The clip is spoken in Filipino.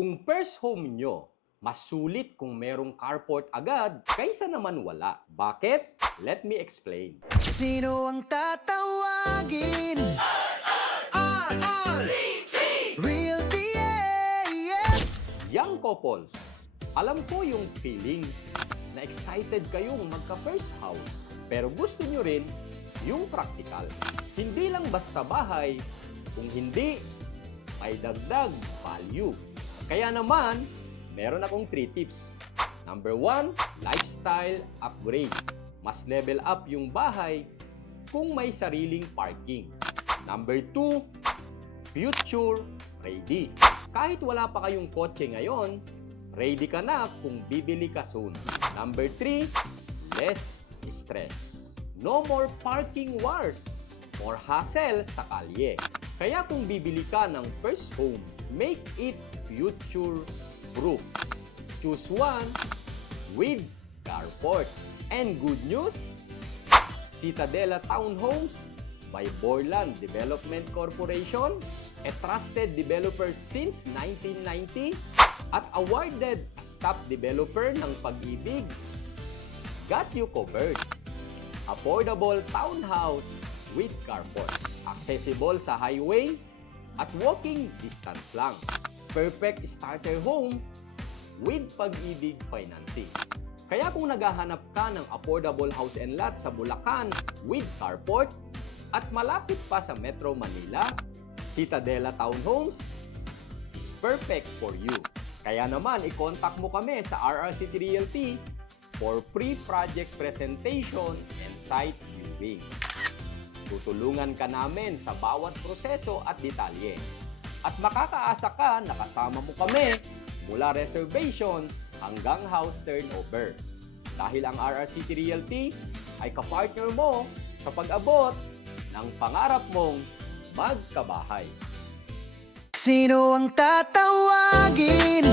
Kung first home nyo, mas sulit kung merong carport agad kaysa naman wala. Bakit? Let me explain. Sino ang tatawagin? Realty, yeah, yeah. Young couples, alam ko yung feeling na excited kayong magka-first house. Pero gusto nyo rin yung practical. Hindi lang basta bahay, kung hindi, may dagdag value. Kaya naman, meron akong 3 tips. Number 1, lifestyle upgrade. Mas level up yung bahay kung may sariling parking. Number 2, future ready. Kahit wala pa kayong kotse ngayon, ready ka na kung bibili ka soon. Number 3, less stress. No more parking wars or hassle sa kalye. Kaya kung bibili ka ng first home, make it future proof. Choose one with carport. And good news, Citadela Townhomes by Borland Development Corporation, a trusted developer since 1990 at awarded as top developer ng pag-ibig. Got you covered. Affordable townhouse with carport. Accessible sa highway at walking distance lang. Perfect starter home with pag-ibig financing. Kaya kung naghahanap ka ng affordable house and lot sa Bulacan with carport at malapit pa sa Metro Manila, Citadela Townhomes is perfect for you. Kaya naman, i-contact mo kami sa RRCT Realty for pre-project presentation and site viewing. Tutulungan ka namin sa bawat proseso at detalye. At makakaasa ka na kasama mo kami mula reservation hanggang house turnover. Dahil ang RRCT Realty ay kapartner mo sa pag-abot ng pangarap mong magkabahay. Sino ang tatawagin?